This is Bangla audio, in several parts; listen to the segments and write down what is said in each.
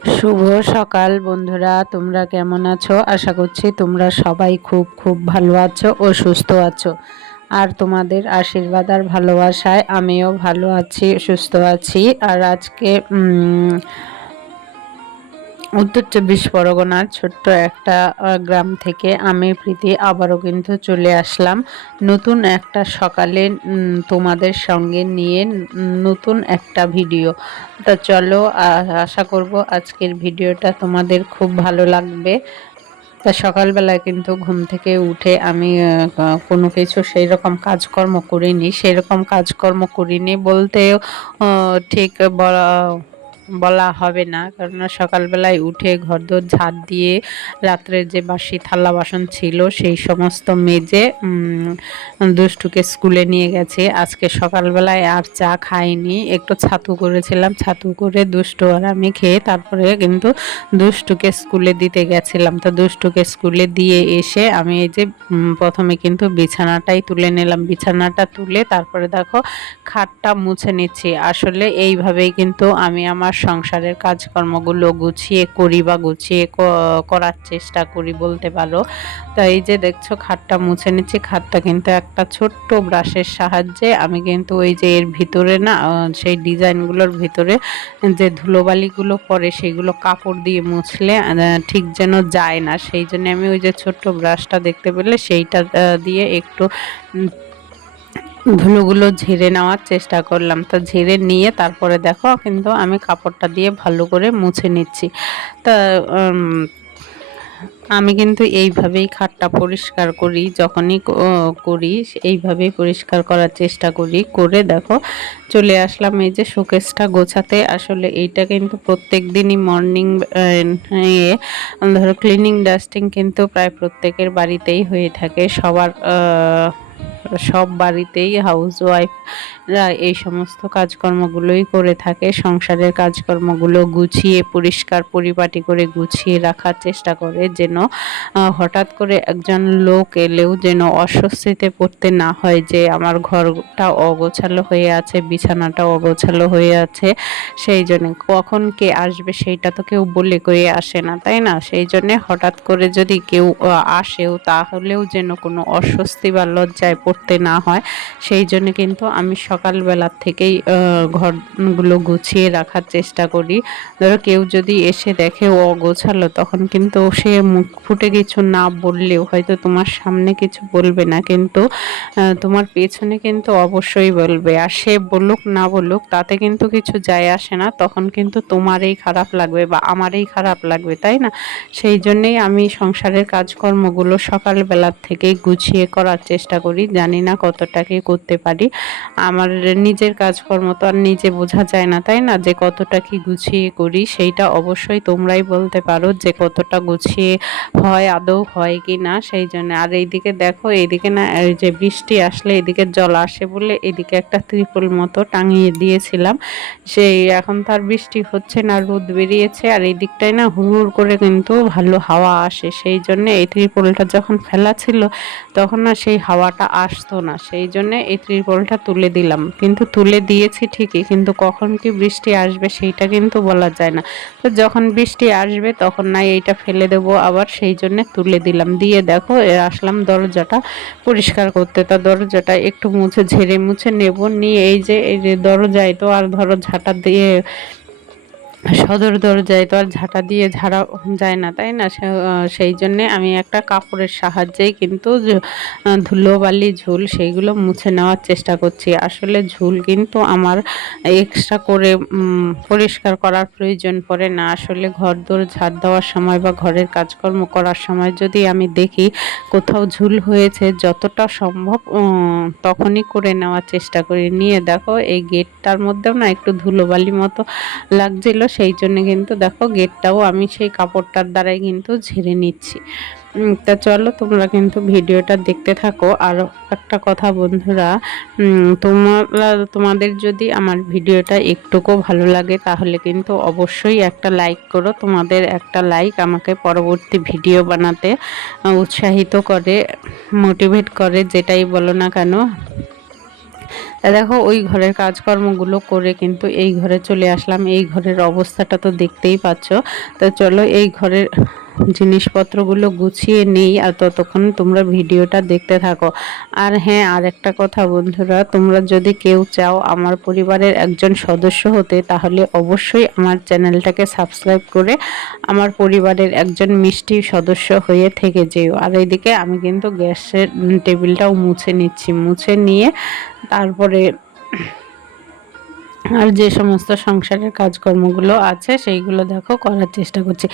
শুভ সকাল বন্ধুরা, তোমরা কেমন আছো? আশা করছি তোমরা সবাই খুব খুব ভালো আছো ও সুস্থ আছো। আর তোমাদের আশীর্বাদ আর ভালোবাসায় আমিও ভালো আছি, সুস্থ আছি। আর আজকে উত্তর চব্বিশ পরগনার ছোট্ট একটা গ্রাম থেকে আমি প্রীতি আবারও কিন্তু চলে আসলাম নতুন একটা সকালে তোমাদের সঙ্গে নিয়ে নতুন একটা ভিডিও। তা চলো, আশা করব আজকের ভিডিওটা তোমাদের খুব ভালো লাগবে। তা সকালবেলায় কিন্তু ঘুম থেকে উঠে আমি কোনো কিছু সেই রকম কাজকর্ম করিনি, সেরকম কাজকর্ম করিনি বলতেও ঠিক বলা বলা হবে না, কারণ সকালবেলায় উঠে ঘরদোর ঝাড় দিয়ে রাত্রের যে বাসি থালা বাসন ছিল সেই সমস্ত মেজে দুষ্টুকে স্কুলে নিয়ে গেছে। আজকে সকালবেলায় আর চা খাইনি, একটু ছাতু করেছিলাম, ছাতু করে দুষ্টু আর আমি খেয়ে তারপরে কিন্তু দুষ্টুকে স্কুলে দিতে গেছিলাম। তো দুষ্টুকে স্কুলে দিয়ে এসে আমি এই যে প্রথমে কিন্তু বিছানাটাই তুলে নিলাম, বিছানাটা তুলে তারপরে দেখো খাটটা মুছে নিচ্ছি। আসলে এইভাবেই কিন্তু আমি আমার সংসারের কাজকর্মগুলো গুছিয়ে করি বা গুছিয়ে করার চেষ্টা করি বলতে পারো। তো এই যে দেখছো খাটটা মুছে নিচ্ছি, খাটটা কিন্তু একটা ছোট্ট ব্রাশের সাহায্যে আমি কিন্তু ওই যে এর ভিতরে না সেই ডিজাইনগুলোর ভিতরে যে ধুলোবালিগুলো পড়ে সেগুলো কাপড় দিয়ে মুছলে ঠিক যেন যায় না, সেই জন্য আমি ওই যে ছোট্ট ব্রাশটা দেখতে পেলে সেইটা দিয়ে একটু ধুলোগুলো ঝেড়ে নেওয়ার চেষ্টা করলাম। তো ঝেড়ে নিয়ে তারপরে দেখো কিন্তু আমি কাপড়টা দিয়ে ভালো করে মুছে নিচ্ছি। তা আমি কিন্তু এইভাবেই খাটটা পরিষ্কার করি, যখনই করি এইভাবেই পরিষ্কার করার চেষ্টা করি। করে দেখো চলে আসলাম এই যে শোকেসটা গোছাতে। আসলে এইটা কিন্তু প্রত্যেক দিনই মর্নিং ধরো ক্লিনিং ডাস্টিং কিন্তু প্রায় প্রত্যেকের বাড়িতেই হয়ে থাকে, সবার সব বাড়িতেই হাউস ওয়াইফরা এই সমস্ত কাজকর্মগুলোই করে থাকে। সংসারের কাজকর্মগুলো গুছিয়ে পরিষ্কার পরিপাটি করে গুছিয়ে রাখার চেষ্টা করে, যেন হঠাৎ করে একজন লোক এলেও যেন অস্বস্তিতে পড়তে না হয় যে আমার ঘরটা অগোছালো হয়ে আছে, বিছানাটা অগোছালো হয়ে আছে। সেই জন্য কখন কে আসবে সেইটা তো কেউ বলে কয়ে আসে না, তাই না? সেই জন্যে হঠাৎ করে যদি কেউ আসেও তাহলেও যেন কোনো অস্বস্তি বা লজ্জায় পড়তে না হয়, সেই জন্য কিন্তু আমি সকালবেলার থেকেই ঘরগুলো গুছিয়ে রাখার চেষ্টা করি। ধরো কেউ যদি এসে দেখে ও অগোছালো, তখন কিন্তু সে মুখ ফুটে কিছু না বললেও হয়তো তোমার সামনে কিছু বলবে না, কিন্তু তোমার পেছনে কিন্তু অবশ্যই বলবে। আর সে বলুক না বলুক তাতে কিন্তু কিছু যায় আসে না, তখন কিন্তু তোমারই খারাপ লাগবে বা আমারই খারাপ লাগবে, তাই না? সেই জন্যেই আমি সংসারের কাজকর্মগুলো সকালবেলার থেকেই গুছিয়ে করার চেষ্টা করি। জানি না কতটা কি করতে পারি, আমার নিজের কাজকর্ম তো আর নিজে বোঝা যায় না, তাই না? যে কতটা কি গুছিয়ে করি সেইটা অবশ্যই তোমরাই বলতে পারো যে কতটা গুছিয়ে হয়, আদৌ হয় কি না। সেই জন্য আর এইদিকে দেখো, এইদিকে না এই যে বৃষ্টি আসলে এদিকে জল আসে বলে এদিকে একটা ত্রিপল মতো টাঙিয়ে দিয়েছিলাম। সেই এখন তো আর বৃষ্টি হচ্ছে না, রোদ বেরিয়েছে, আর এই দিকটায় না হুড় হুড় করে কিন্তু ভালো হাওয়া আসে। সেই জন্য এই ত্রিপলটা যখন ফেলা ছিল তখন না সেই হাওয়াটা আসতো না, সেই জন্য এই ত্রিপলটা তুলে দিলাম। কিন্তু তুলে দিয়েছি ঠিকই, কিন্তু কখন কি বৃষ্টি আসবে সেইটা কিন্তু বলা যায় না। তো যখন বৃষ্টি আসবে তখন না এইটা ফেলে দেবো আবার, সেই জন্য তুলে দিলাম। দিয়ে দেখো আসলাম দরজাটা পরিষ্কার করতে। তা দরজাটা একটু মুছে ঝেড়ে মুছে নেব, নিয়ে এই যে দরজায় তো আর ধরো ঝাঁটা দিয়ে, সদর দরজায় তো আর ঝাঁটা দিয়ে ঝাড়া যায় না, তাই না? সেই জন্যে আমি একটা কাপড়ের সাহায্যেই কিন্তু ধুলোবালি ঝুল সেইগুলো মুছে নেওয়ার চেষ্টা করছি। আসলে ঝুল কিন্তু আমার এক্সট্রা করে পরিষ্কার করার প্রয়োজন পড়ে না। আসলে ঘরদোর ঝাড় দেওয়ার সময় বা ঘরের কাজকর্ম করার সময় যদি আমি দেখি কোথাও ঝুল হয়েছে, যতটা সম্ভব তখনই করে নেওয়ার চেষ্টা করি। নিয়ে দেখো এই গেটটার মধ্যেও না একটু ধুলোবালি মতো লাগছিল, সেই জন্য কিন্তু দেখো গেটটাও আমি সেই কাপড়টার দ্বারাই কিন্তু ঝেড়ে নিচ্ছি। তা চলো তোমরা কিন্তু ভিডিওটা দেখতে থাকো। আর একটা কথা বন্ধুরা, তোমাদের যদি আমার ভিডিওটা একটুকু ভালো লাগে তাহলে কিন্তু অবশ্যই একটা লাইক করো। তোমাদের একটা লাইক আমাকে পরবর্তী ভিডিও বানাতে উৎসাহিত করে, মোটিভেট করে, যেটাই বলো না কেন। দেখো ওই ঘরের কাজকর্মগুলো করে কিন্তু এই ঘরে চলে আসলাম। এই ঘরের অবস্থাটা তো দেখতেই পাচ্ছ। তো চলো এই ঘরের জিনিসপত্রগুলো গুছিয়ে নেই, আর ততক্ষণ তোমরা ভিডিওটা দেখতে থাকো। আর হ্যাঁ, আর একটা কথা বন্ধুরা, তোমরা যদি কেউ চাও আমার পরিবারের একজন সদস্য হতে, তাহলে অবশ্যই আমার চ্যানেলটাকে সাবস্ক্রাইব করে আমার পরিবারের একজন মিষ্টি সদস্য হয়ে থেকে যেও। আর এইদিকে আমি কিন্তু গ্যাসের টেবিলটাও মুছে নিচ্ছি, মুছে নিয়ে তারপরে আর যে সমস্ত সংসারের কাজকর্মগুলো আছে সেইগুলো দেখো করার চেষ্টা করছি।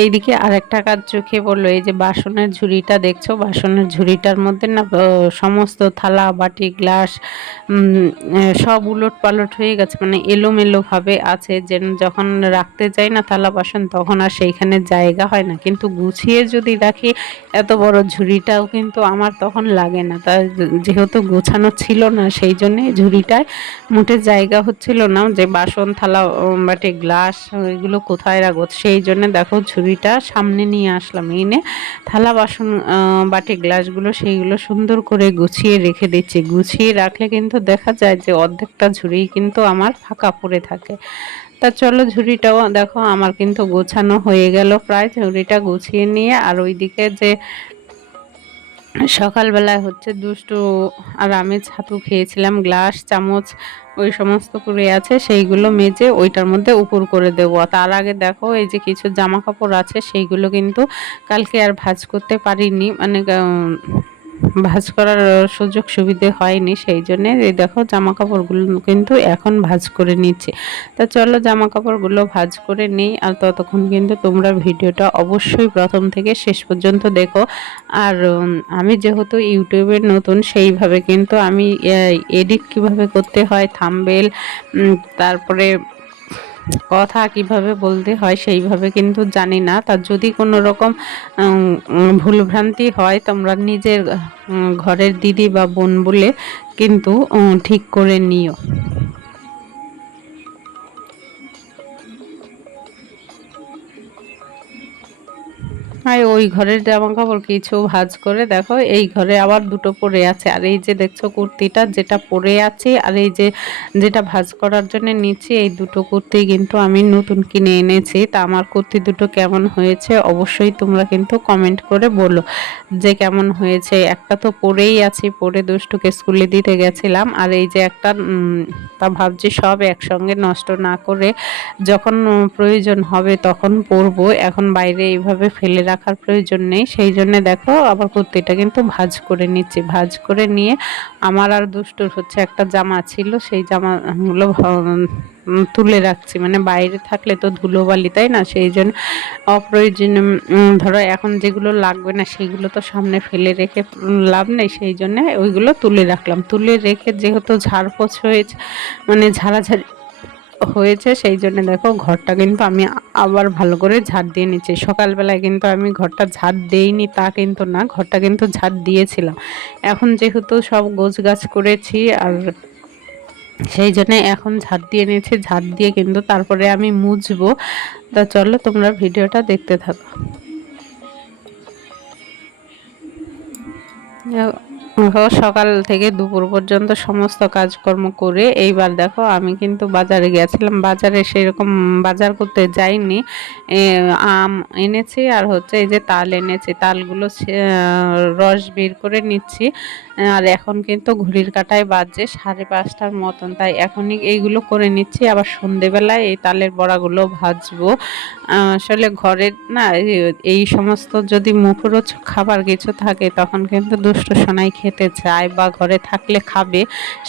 এইদিকে আরেকটা কাজ চোখে পড়লো, এই যে বাসনের ঝুড়িটা দেখছো, বাসনের ঝুড়িটার মধ্যে না সমস্ত থালা বাটি গ্লাস সব উলট পালট হয়ে গেছে, মানে এলোমেলো ভাবে আছে, যে যখন রাখতে যাই না থালা বাসন তখন আর সেইখানে জায়গা হয় না। কিন্তু গুছিয়ে যদি রাখি এত বড় ঝুড়িটাও কিন্তু আমার তখন লাগে না। তা যেহেতু গোছানো ছিল না সেই জন্যে ঝুড়িটায় মোটে জায়গা হচ্ছিল না, যে বাসন থালা বাটি গ্লাস এগুলো কোথায় রাখবো। সেই জন্য দেখো ঝুড়িটা সামনে নিয়ে আসলাম, এনে থালা বাসন বাটি গ্লাসগুলো সেইগুলো সুন্দর করে গুছিয়ে রেখে দিচ্ছি। গুছিয়ে রাখলে কিন্তু দেখা যায় যে অর্ধেকটা ঝুড়ি কিন্তু আমার ফাঁকা পড়ে থাকে। তা চলো ঝুড়িটাও দেখো আমার কিন্তু গোছানো হয়ে গেল প্রায়। ঝুড়িটা গুছিয়ে নিয়ে আর ওইদিকে যে সকালবেলায় হচ্ছে দুষ্টু আর আমি ছাতু খেয়েছিলাম, গ্লাস চামচ ওই সমস্ত করে আছে, সেইগুলো মেজে ওইটার মধ্যে উপর করে দেবো। তার আগে দেখো এই যে কিছু জামা কাপড় আছে সেইগুলো কিন্তু কালকে আর ভাঁজ করতে পারিনি, মানে ভাঁজ করার সুযোগ সুবিধে হয়নি, সেই জন্যে এই দেখো জামা কাপড়গুলো কিন্তু এখন ভাঁজ করে নিচ্ছি। তা চলো জামা কাপড়গুলো ভাঁজ করে নিই, আর ততক্ষণ কিন্তু তোমরা ভিডিওটা অবশ্যই প্রথম থেকে শেষ পর্যন্ত দেখো। আর আমি যেহেতু ইউটিউবের নতুন, সেইভাবে কিন্তু আমি এডিট কিভাবে করতে হয়, থাম্বনেল তারপরে কথা কিভাবে বলতে হয় সেইভাবে কিন্তু জানি না। তার যদি কোনো রকম ভুলভ্রান্তি হয় তোমরা নিজের ঘরের দিদি বা বোন বলে কিন্তু ঠিক করে নিও। আর ওই ঘরের জামা কাপড় কিছু ভাঁজ করে দেখো এই ঘরে আবার দুটো পরে আছে। আর এই যে দেখছো কুর্তিটা যেটা পরে আছে, আর এই যে যেটা ভাঁজ করার জন্য নিচ্ছি, এই দুটো কুর্তি কিন্তু আমি নতুন কিনে এনেছি। তা আমার কুর্তি দুটো কেমন হয়েছে অবশ্যই তোমরা কিন্তু কমেন্ট করে বলো যে কেমন হয়েছে। একটা তো পরেই আছি, পরে দুষ্টুকে স্কুলে দিতে গেছিলাম, আর এই যে একটা তা ভাবছি সব একসঙ্গে নষ্ট না করে যখন প্রয়োজন হবে তখন পরবো, এখন বাইরে এইভাবে ফেলে রাখার প্রয়োজন নেই। সেই জন্য দেখো আবার কুর্তিটা কিন্তু ভাঁজ করে নিচ্ছি। ভাঁজ করে নিয়ে আমার আর দুষ্টুর হচ্ছে একটা জামা ছিল, সেই জামাগুলো তুলে রাখছি, মানে বাইরে থাকলে তো ধুলোবালি তাই না, সেই জন্য অপ্রয়োজনীয় ধরো এখন যেগুলো লাগবে না সেগুলো তো সামনে ফেলে রেখে লাভ নেই, সেই জন্য ওইগুলো তুলে রাখলাম। তুলে রেখে যেহেতু ঝাড়পোছ হয়েছে, মানে ঝাড়াঝাড়ি হয়েছে, সেই জন্য দেখো ঘরটা কিন্তু আমি আবার ভালো করে ঝাড় দিয়ে নিচ্ছি। সকালবেলায় কিন্তু আমি ঘরটা ঝাড় দেইনি তা কিন্তু না, ঘরটা কিন্তু ঝাড় দিয়েছিলাম। এখন যেহেতু সব গোছগাছ করেছি আর সেই জন্য এখন ঝাড় দিয়ে নিয়েছি, ঝাড় দিয়ে কিন্তু তারপরে আমি মুছবো। তা চলো তোমরা ভিডিওটা দেখতে থাকো। সকাল থেকে দুপুর পর্যন্ত সমস্ত কাজকর্ম করে এইবার দেখো আমি কিন্তু বাজারে গেছিলাম। বাজারে সেরকম বাজার করতে যাইনি, আম এনেছি আর হচ্ছে এই যে তাল এনেছি, তালগুলো রস বের করে নিচ্ছি। আর এখন কিন্তু ঘড়ির কাঁটায় বাজে 5:30টার মতন, তাই এখনই এইগুলো করে নিচ্ছি। আবার সন্ধেবেলায় এই তালের বড়াগুলো ভাজবো। আসলে ঘরের না এই সমস্ত যদি মুখরোচ খাবার কিছু থাকে তখন কিন্তু দুষ্ট সোনাই খেতে চায় বা ঘরে থাকলে খাবে,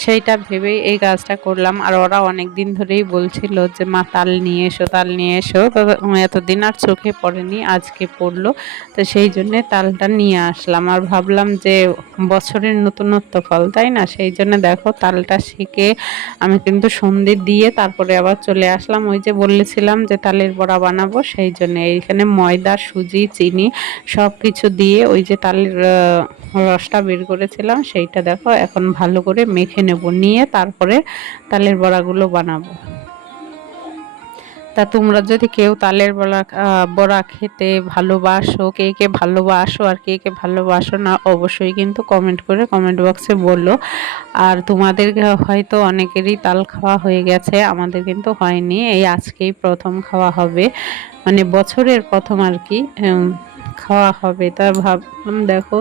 সেইটা ভেবেই এই কাজটা করলাম। আর ওরা অনেক দিন ধরেই বলছিল যে মা তাল নিয়ে এসো, তাল নিয়ে এসো, তো এতদিন আর চোখে পড়েনি, আজকে পড়লো, তো সেই জন্যে তালটা নিয়ে আসলাম। আর ভাবলাম যে বছরের নতুনত্ব ফল তাই না, সেই জন্য দেখো তালটা সেকে আমি কিন্তু সন্ধে দিয়ে তারপরে আবার চলে আসলাম। ওই যে বলেছিলাম যে তালের বড়া বানাবো, সেই জন্য এইখানে ময়দা সুজি চিনি সব কিছু দিয়ে ওই যে তালের রসটা বের করেছিলাম সেইটা দেখো এখন ভালো করে মেখে নেব, নিয়ে তারপরে তালের বড়াগুলো বানাবো। তা তোমরা যদি কেউ তালের বড়া বড়া খেতে ভালোবাসো, কে কে ভালোবাসো আর কে কে ভালোবাসো না, অবশ্যই কিন্তু কমেন্ট করে কমেন্ট বক্সে বলো। আর তোমাদের হয়তো অনেকেরই তাল খাওয়া হয়ে গেছে, আমাদের কিন্তু হয়নি, এই আজকেই প্রথম খাওয়া হবে, মানে বছরের প্রথম আর কি খাওয়া হবে। তা ভাবলাম দেখো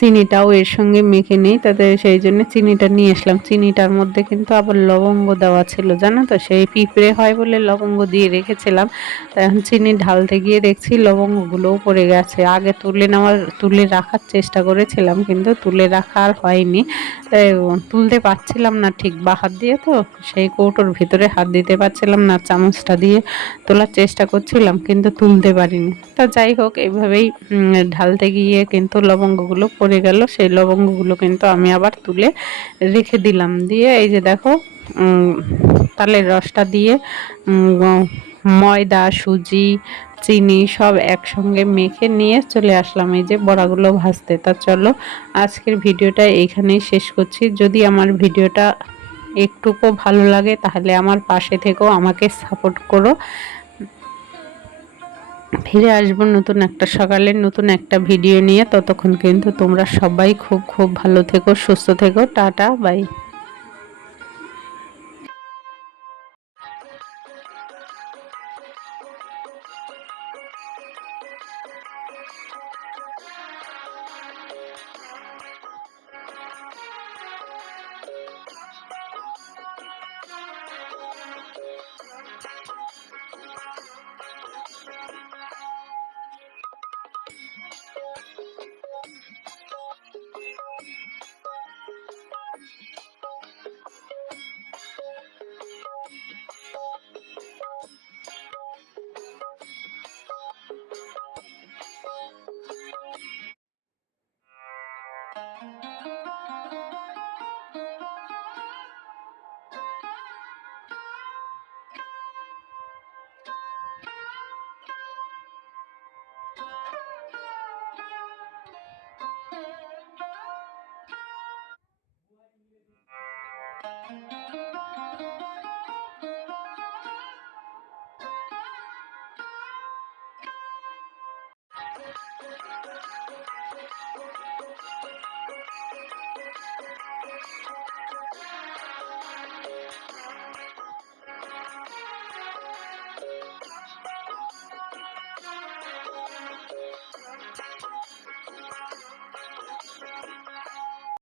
চিনিটাও এর সঙ্গে মেখে নেই, তাতে সেই জন্য চিনিটা নিয়ে আসলাম। চিনিটার মধ্যে কিন্তু আবার লবঙ্গ দেওয়া ছিল, জানো তো, সেই পিঁপড়ে হয় বলে লবঙ্গ দিয়ে রেখেছিলাম। তা এখন চিনি ঢালতে গিয়ে দেখছি লবঙ্গগুলোও পড়ে গেছে। আগে তুলে রাখার চেষ্টা করেছিলাম, কিন্তু তুলে রাখা আর হয়নি, তাই তুলতে পারছিলাম না ঠিক, বা হাত দিয়ে তো সেই কৌটোর ভিতরে হাত দিতে পারছিলাম না, চামচটা দিয়ে তোলার চেষ্টা করছিলাম কিন্তু তুলতে পারিনি। তা যাই হোক, এইভাবেই ঢালতে গিয়ে কিন্তু লবঙ্গগুলো পড়ে গেল। সেই লবঙ্গগুলো কিন্তু আমি আবার তুলে রেখে দিলাম। দিয়ে এই যে দেখো উম, তালের রসটা দিয়ে ময়দা, সুজি, চিনি সব একসঙ্গে মেখে নিয়ে চলে আসলাম এই যে বড়াগুলো ভাজতে। তা চলো, আজকের ভিডিওটা এইখানেই শেষ করছি। যদি আমার ভিডিওটা একটুকু ভালো লাগে তাহলে আমার পাশে থেকেও আমাকে সাপোর্ট করো। ফিরে আসবো নতুন একটা সকালে নতুন একটা ভিডিও নিয়ে। ততক্ষণ কিন্তু তোমরা সবাই খুব খুব ভালো থেকো, সুস্থ থেকো। Tata, by.